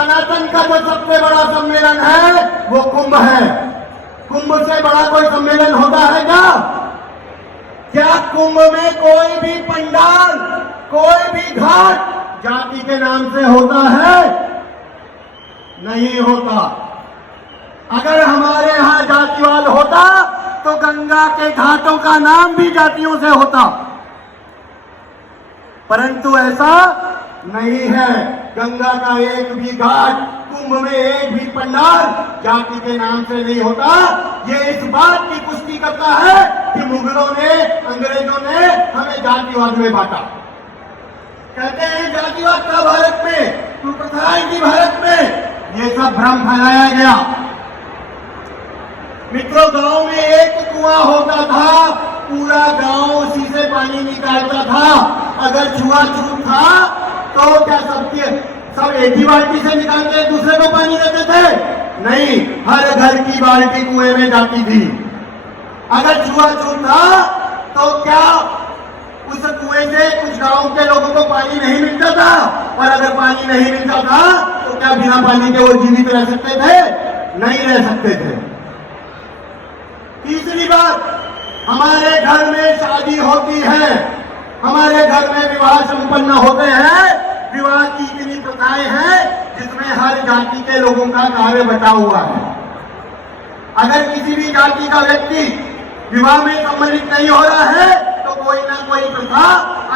सनातन का जो सबसे बड़ा सम्मेलन है वो कुंभ है। कुंभ से बड़ा कोई सम्मेलन होता है क्या? क्या कुंभ में कोई भी पंडाल, कोई भी घाट जाति के नाम से होता है? नहीं होता। अगर हमारे यहां जातिवाद होता तो गंगा के घाटों का नाम भी जातियों से होता, परंतु ऐसा नहीं है। गंगा का एक भी घाट, कुंभ में एक भी पंडाल जाति के नाम से नहीं होता। ये इस बात की पुष्टि करता है कि मुगलों ने, अंग्रेजों ने हमें जातिवाद में बांटा। कहते हैं जातिवाद था भारत में, कुप्रथाएं थी भारत में, ये सब भ्रम फैलाया गया। मित्रों, गांव में एक कुआं होता था, पूरा गांव उसी से पानी निकालता था। अगर छुआछूत था तो क्या सब एक ही बाल्टी से निकाल के दूसरे को पानी देते थे? नहीं, हर घर की बाल्टी कुएं में जाती थी। अगर छुआछूत था तो क्या उस कुएं से कुछ गांव के लोगों को पानी नहीं मिलता था? और अगर पानी नहीं मिलता था तो क्या बिना पानी के वो जीवित रह सकते थे? नहीं रह सकते थे। तीसरी बात, हमारे घर में शादी होती है, हमारे घर में विवाह संपन्न होते हैं। विवाह की इतनी प्रथाएं हैं जिसमें हर जाति के लोगों का कार्य बटा हुआ है। अगर किसी भी जाति का व्यक्ति विवाह में सम्मिलित नहीं हो रहा है तो कोई ना कोई प्रथा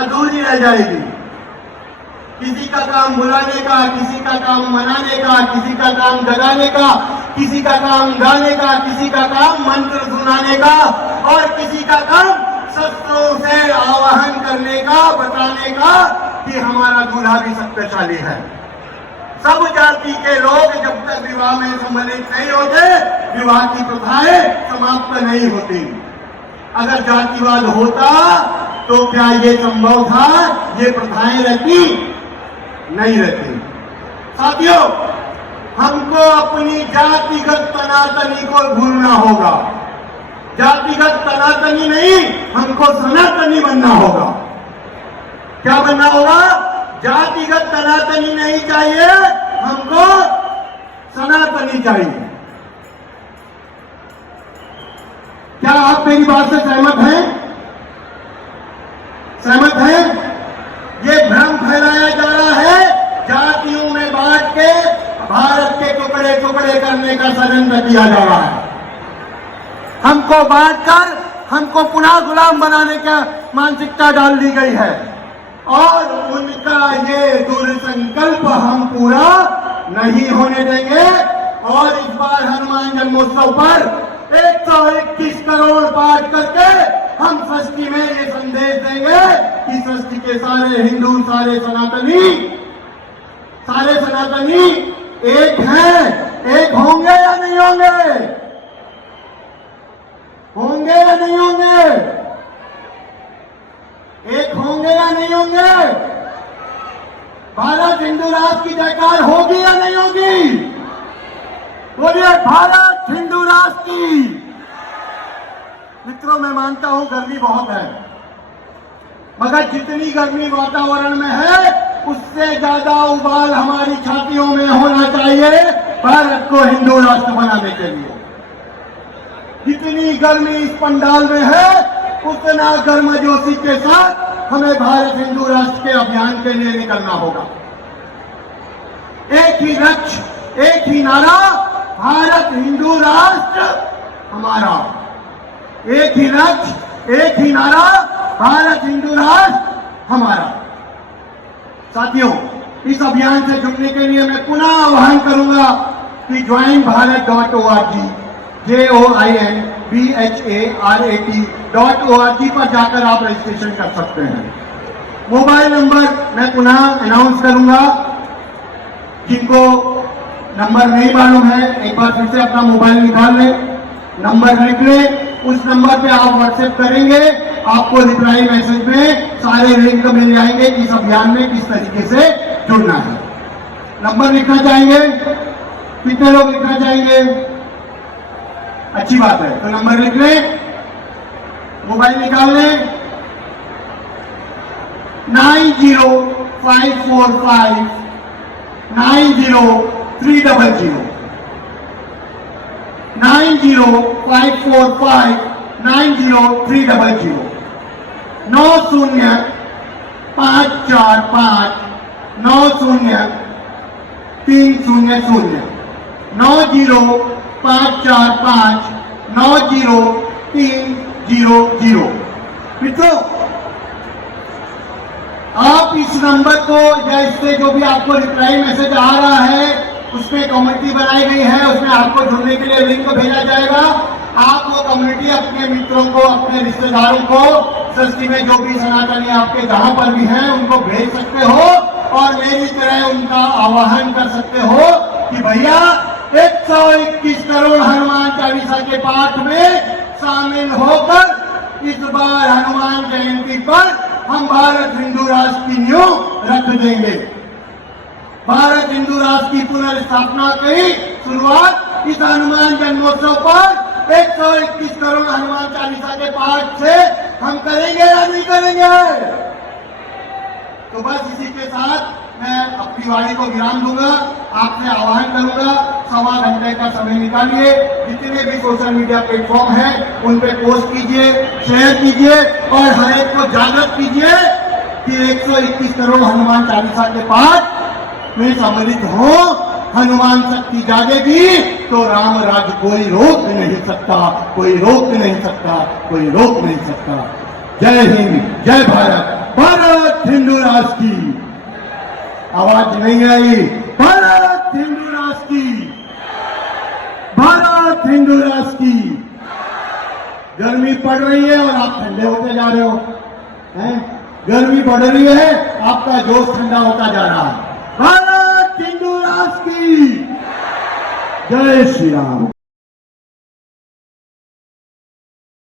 अधूरी रह जाएगी। किसी का काम बुलाने का, किसी का काम मनाने का, किसी का काम जगाने का, किसी का काम गाने का, किसी का काम मंत्र सुनाने का, और किसी का काम शस्त्रों से आवाहन करने का, बताने का कि हमारा दूल्हा भी शक्तिशाली है। सब जाति के लोग जब तक विवाह में सम्मिलित नहीं होते, विवाह की प्रथाएं समाप्त नहीं होती। अगर जातिवाद होता तो क्या ये संभव था? ये प्रथाएं रहती? नहीं रहती। साथियों, हमको अपनी जातिगत सनातनी को भूलना होगा। जातिगत सनातनी नहीं, हमको सनातनी बनना होगा। क्या बनना होगा? जातिगत सनातनी नहीं चाहिए, हमको सनातनी चाहिए। क्या आप मेरी बात से सहमत हैं? सहमत हैं? ये भ्रम फैलाया जा रहा है, जातियों में बांट के भारत के टुकड़े टुकड़े करने का षड्यंत्र किया जा रहा है। हमको बांटकर हमको पुनः गुलाम बनाने का मानसिकता डाल दी गई है, और उनका ये दुर्संकल्प हम पूरा नहीं होने देंगे। और इस बार हनुमान जन्मोत्सव पर 121 करोड़ पाठ करके हम षष्ठी में ये संदेश देंगे कि षष्ठी के सारे हिंदू, सारे सनातनी एक हैं। एक होंगे या नहीं होंगे? होंगे या नहीं होंगे? एक होंगे या नहीं होंगे? भारत हिंदू राष्ट्र की जयकार होगी या नहीं होगी? बोलिए, भारत हिंदू राष्ट्र की। मित्रों, मैं मानता हूं गर्मी बहुत है, मगर जितनी गर्मी वातावरण में है उससे ज्यादा उबाल हमारी छातियों में होना चाहिए भारत को हिंदू राष्ट्र बनाने के लिए। जितनी गर्मी इस पंडाल में है उतना गर्मजोशी के साथ हमें भारत हिंदू राष्ट्र के अभियान के लिए निकलना होगा। एक ही लक्ष्य, एक ही नारा, भारत हिंदू राष्ट्र हमारा। एक ही लक्ष्य, एक ही नारा, भारत हिंदू राष्ट्र हमारा। साथियों, इस अभियान से जुड़ने के लिए मैं पुनः आह्वान करूंगा कि joinbharat.org joinbharat.org पर जाकर आप रजिस्ट्रेशन कर सकते हैं। मोबाइल नंबर मैं पुनः अनाउंस करूंगा। जिनको नंबर नहीं मालूम है, एक बार फिर से अपना मोबाइल निकाल लें, नंबर लिख लें। उस नंबर पे आप व्हाट्सएप करेंगे, आपको रिप्लाई मैसेज में सारे लिंक मिल जाएंगे इस अभियान में किस तरीके से जुड़ना है। नंबर लिखना चाहेंगे? कितने लोग लिखना चाहेंगे? अच्छी बात है, तो नंबर लिख लें, मोबाइल निकाल लें। 90545909 300 9054590300 9054590300 9054590300। मित्रों, आप इस नंबर को या इससे जो भी आपको रिप्लाई मैसेज आ रहा है उसमें कम्युनिटी बनाई गई है, उसमें आपको जुड़ने के लिए लिंक भेजा जाएगा। आप वो कम्युनिटी अपने मित्रों को, अपने रिश्तेदारों को, सृष्टि में जो भी सनातनी आपके जहां पर भी हैं उनको भेज सकते हो और मेरी तरह उनका आह्वान कर सकते हो कि भैया 121 करोड़ हनुमान चालीसा के पाठ में शामिल होकर इस बार हनुमान जयंती पर हम भारत हिंदू राष्ट्र की नींव रख देंगे। भारत हिंदू राष्ट्र की पुनर्स्थापना की शुरुआत इस हनुमान जन्मोत्सव पर 121 करोड़ हनुमान चालीसा के पाठ से हम करेंगे या नहीं करेंगे? तो बस इसी के साथ मैं अपनी वाणी को विराम दूंगा, आपसे आह्वान करूंगा 1.25 घंटे का समय निकालिए, जितने भी सोशल मीडिया प्लेटफॉर्म हैं उन पे पोस्ट कीजिए, शेयर कीजिए और हर एक को जागृत कीजिए कि 121 करोड़ हनुमान चालीसा के पाठ में सम्मिलित हो। हनुमान शक्ति जागेगी तो राम राज्य कोई रोक नहीं सकता, कोई रोक नहीं सकता, कोई रोक नहीं सकता। जय हिंद, जय भारत, भारत हिंदू राष्ट्र की। आवाज नहीं आई? भारत हिंदू राष्ट्र की, भारत हिंदू राष्ट्र की। गर्मी पड़ रही है और आप ठंडे होते जा रहे हो, हैं? गर्मी बढ़ रही है, आपका जोश ठंडा होता जा रहा है। भारत हिंदू राष्ट्र की जय श्री राम।